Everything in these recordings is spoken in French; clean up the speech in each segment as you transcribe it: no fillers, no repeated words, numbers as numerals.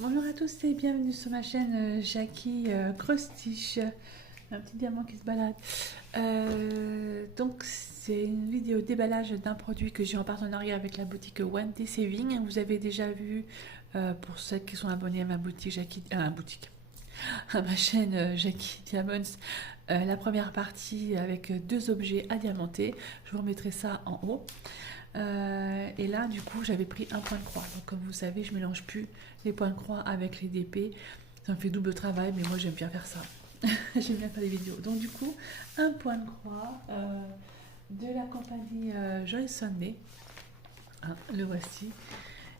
Bonjour à tous et bienvenue sur ma chaîne Jackie Crostiche, un petit diamant qui se balade. Donc c'est une vidéo déballage d'un produit que j'ai en partenariat avec la boutique One Day Saving. Vous avez déjà vu, pour ceux qui sont abonnés à ma boutique à ma chaîne Jackie Diamonds, la première partie avec deux objets à diamanter. Je vous remettrai ça en haut. Et là, du coup, j'avais pris un point de croix. Donc, comme vous savez, je mélange plus les points de croix avec les DP. Ça me fait double travail, mais moi, j'aime bien faire ça. J'aime bien faire des vidéos. Donc, du coup, un point de croix de la compagnie Joy Sunday. Hein, le voici.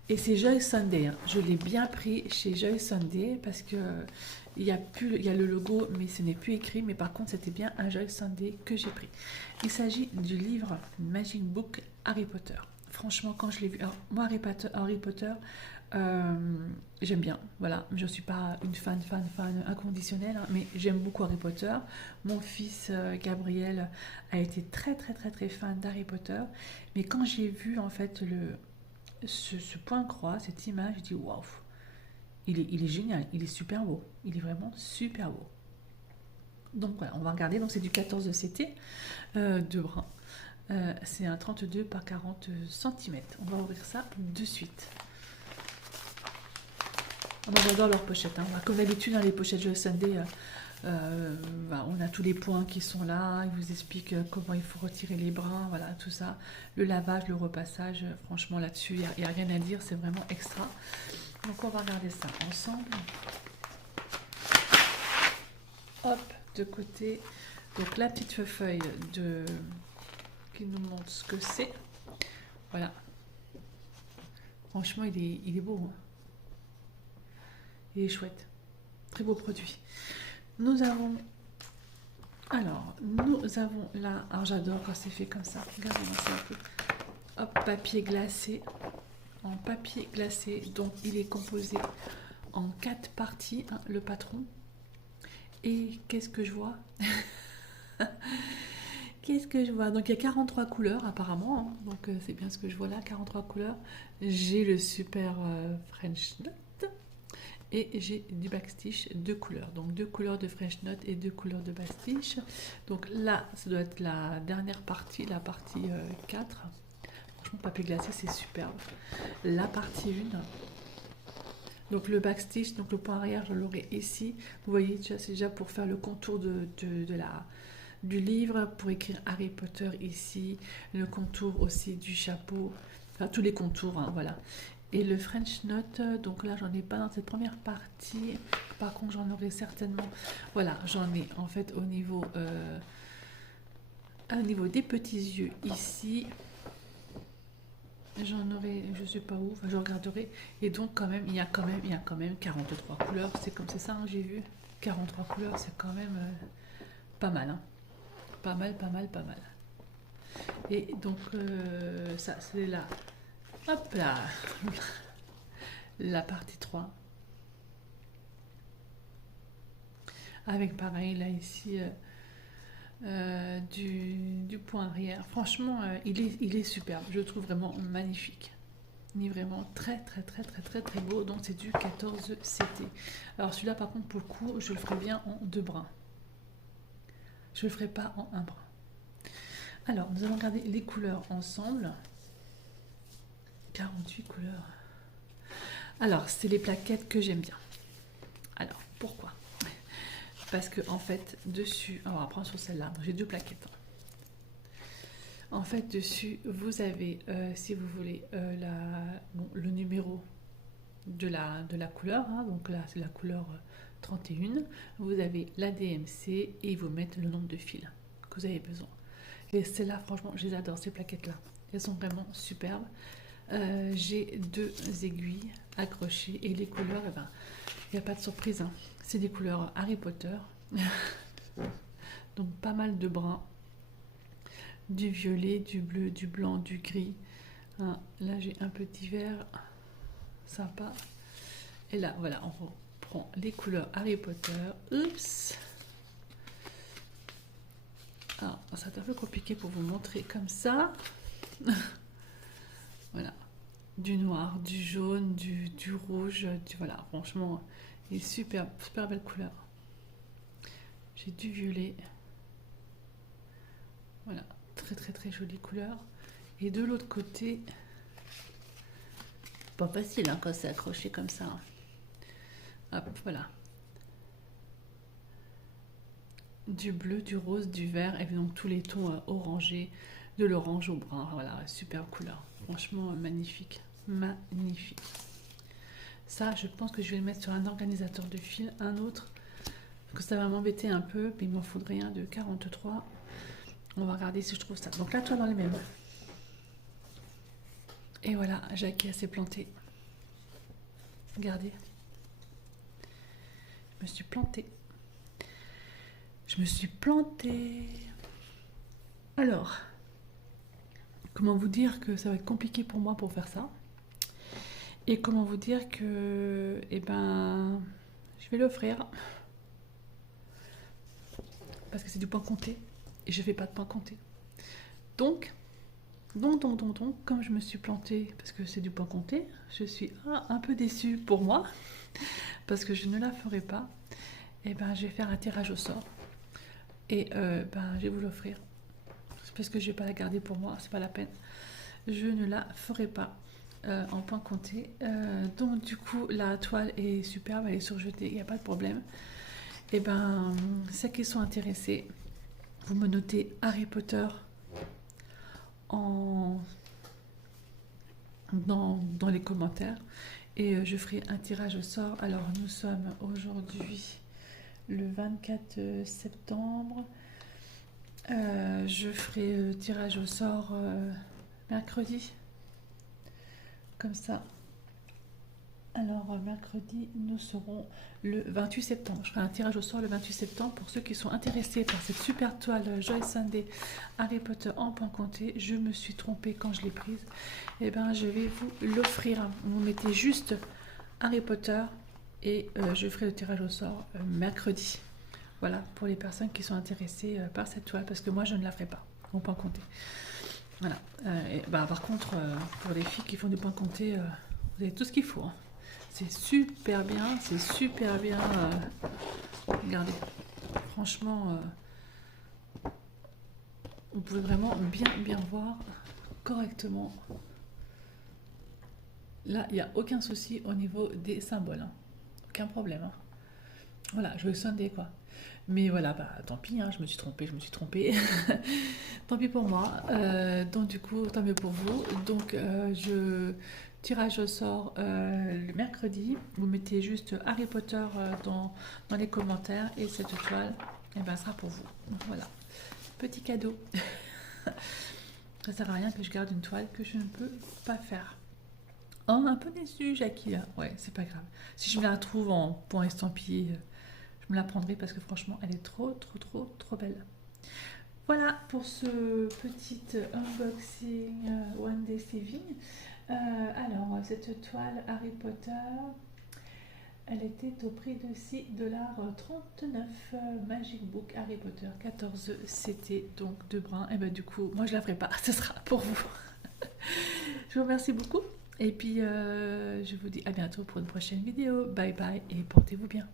Et c'est Joy Sunday. Hein. Je l'ai bien pris chez Joy Sunday parce que il y a le logo, mais ce n'est plus écrit. Mais par contre, c'était bien un Joy Sunday que j'ai pris. Il s'agit du livre Magic Book Harry Potter. Franchement, quand je l'ai vu, alors, moi Harry Potter, j'aime bien. Voilà, je ne suis pas une fan inconditionnelle, hein, mais j'aime beaucoup Harry Potter. Mon fils Gabriel a été très fan d'Harry Potter. Mais quand j'ai vu en fait ce point croix, cette image, je dis waouh, il est génial, il est super beau, il est vraiment super beau. Donc voilà, on va regarder. Donc c'est du 14 CT de brun. C'est un 32 par 40 cm. On va ouvrir ça de suite. Moi j'adore leurs pochettes. Hein. Comme d'habitude, dans les pochettes Joy Sunday, on a tous les points qui sont là. Ils vous expliquent comment il faut retirer les brins, voilà, tout ça. Le lavage, le repassage, franchement là-dessus, il n'y a rien à dire, c'est vraiment extra. Donc on va regarder ça ensemble. Hop, de côté. Donc la petite feuille qui nous montre ce que c'est. Voilà. Franchement, il est beau. Hein. Il est chouette. Très beau produit. Nous avons là, alors j'adore quand c'est fait comme ça. Regardez-moi ça un peu. Hop, papier glacé. En papier glacé. Donc il est composé en 4 parties, hein, le patron. Et qu'est-ce que je vois? Qu'est-ce que je vois? Donc il y a 43 couleurs apparemment, hein. Donc c'est bien ce que je vois là, 43 couleurs. J'ai le super French Note et j'ai du backstitch 2 couleurs. Donc 2 couleurs de French Note et 2 couleurs de backstitch. Donc là, ça doit être la dernière partie, la partie 4. Franchement, papier glacé, c'est superbe. La partie 1. Donc le backstitch, donc le point arrière, je l'aurai ici. Vous voyez, c'est déjà pour faire le contour du livre, pour écrire Harry Potter ici, le contour aussi du chapeau, enfin tous les contours, hein, voilà. Et le French Note, donc là j'en ai pas dans cette première partie, par contre j'en aurai certainement, voilà, j'en ai en fait au niveau des petits yeux ici. J'en aurai, je sais pas où, enfin, je regarderai. Et donc quand même, il y a quand même 43 couleurs. C'est ça, hein, j'ai vu. 43 couleurs, c'est quand même pas mal, hein. Pas mal. Et donc ça, c'est là. Hop là. La partie 3. Avec pareil, là ici, du point arrière. Franchement, il est superbe. Je le trouve vraiment magnifique. Il est vraiment très beau. Donc c'est du 14 CT. Alors celui-là par contre pour le coup je le ferai bien en 2 brins. Je le ferai pas en un brin. Alors nous allons regarder les couleurs ensemble. 48 couleurs. Alors c'est les plaquettes que j'aime bien. Alors pourquoi? Parce que en fait dessus, on va prendre sur celle-là. J'ai 2 plaquettes. En fait, dessus, vous avez, si vous voulez, le numéro de la couleur. Hein, donc là, c'est la couleur 31. Vous avez la DMC et ils vous mettent le nombre de fils que vous avez besoin. Et celles-là, franchement, je les adore, ces plaquettes-là. Elles sont vraiment superbes. J'ai 2 aiguilles accrochées et les couleurs, eh ben, il n'y a pas de surprise. Hein. C'est des couleurs Harry Potter. Donc pas mal de bruns. Du violet, du bleu, du blanc, du gris. Hein, là, j'ai un petit vert sympa. Et là, voilà, on reprend les couleurs Harry Potter. Oups! Alors, ça va être un peu compliqué pour vous montrer comme ça. Voilà. du noir, du jaune, du rouge, voilà, franchement, il est super, super belle couleur. J'ai du violet. Voilà, très très très jolie couleur. Et de l'autre côté, pas facile hein, quand c'est accroché comme ça. Hop, voilà. Du bleu, du rose, du vert, et donc tous les tons orangés, de l'orange au brun. Voilà, superbe couleur. Franchement, magnifique. Magnifique. Ça, je pense que je vais le mettre sur un organisateur de fil, un autre, parce que ça va m'embêter un peu, mais il m'en faudrait un de 43. On va regarder si je trouve ça. Donc là, toi dans les mêmes. Et voilà, Jackie s'est plantée. Regardez. Je me suis plantée. Je me suis plantée. Alors, comment vous dire que ça va être compliqué pour moi pour faire ça? Et comment vous dire que, eh ben, je vais l'offrir. Parce que c'est du point compté. Et je fais pas de point compté. Donc, comme je me suis plantée, parce que c'est du point compté, je suis un peu déçue pour moi, parce que je ne la ferai pas. Et ben, je vais faire un tirage au sort. Et ben, je vais vous l'offrir. Parce que je vais pas la garder pour moi, c'est pas la peine. Je ne la ferai pas en point compté. Donc du coup, la toile est superbe, elle est surjetée, il n'y a pas de problème. Et ben, ceux qui sont intéressés, vous me notez Harry Potter dans les commentaires et je ferai un tirage au sort. Alors nous sommes aujourd'hui le 24 septembre. Je ferai le tirage au sort mercredi. Comme ça. Alors mercredi, nous serons le 28 septembre. Je ferai un tirage au sort le 28 septembre pour ceux qui sont intéressés par cette super toile Joy Sunday Harry Potter en point compté. Je me suis trompée quand je l'ai prise. Et ben je vais vous l'offrir. Vous mettez juste Harry Potter et je ferai le tirage au sort mercredi. Voilà, pour les personnes qui sont intéressées par cette toile, parce que moi je ne la ferai pas en point compté. Voilà. Et bah, par contre, pour les filles qui font du point compté, vous avez tout ce qu'il faut. Hein. C'est super bien, c'est super bien. Regardez, franchement, vous pouvez vraiment bien voir correctement. Là, il n'y a aucun souci au niveau des symboles. Hein. Aucun problème. Hein. Voilà, je vais sonder quoi. Mais voilà, bah tant pis, hein, je me suis trompée. Tant pis pour moi. Donc du coup, tant mieux pour vous. Donc je tirage au sort le mercredi. Vous mettez juste Harry Potter dans les commentaires et cette toile, eh ben, sera pour vous. Donc voilà, petit cadeau. Ça sert à rien que je garde une toile que je ne peux pas faire. Oh, un peu déçue, Jackie, là. Ouais, c'est pas grave. Si je me la retrouve en point estampillé, je me la prendrai parce que franchement, elle est trop belle. Voilà pour ce petit unboxing One Day Saving. Alors, cette toile Harry Potter, elle était au prix de 6,39 $. Magic Book Harry Potter 14 CT, donc de brun. Et ben du coup, moi je la ferai pas, ce sera pour vous. Je vous remercie beaucoup. Et puis, je vous dis à bientôt pour une prochaine vidéo. Bye bye et portez-vous bien.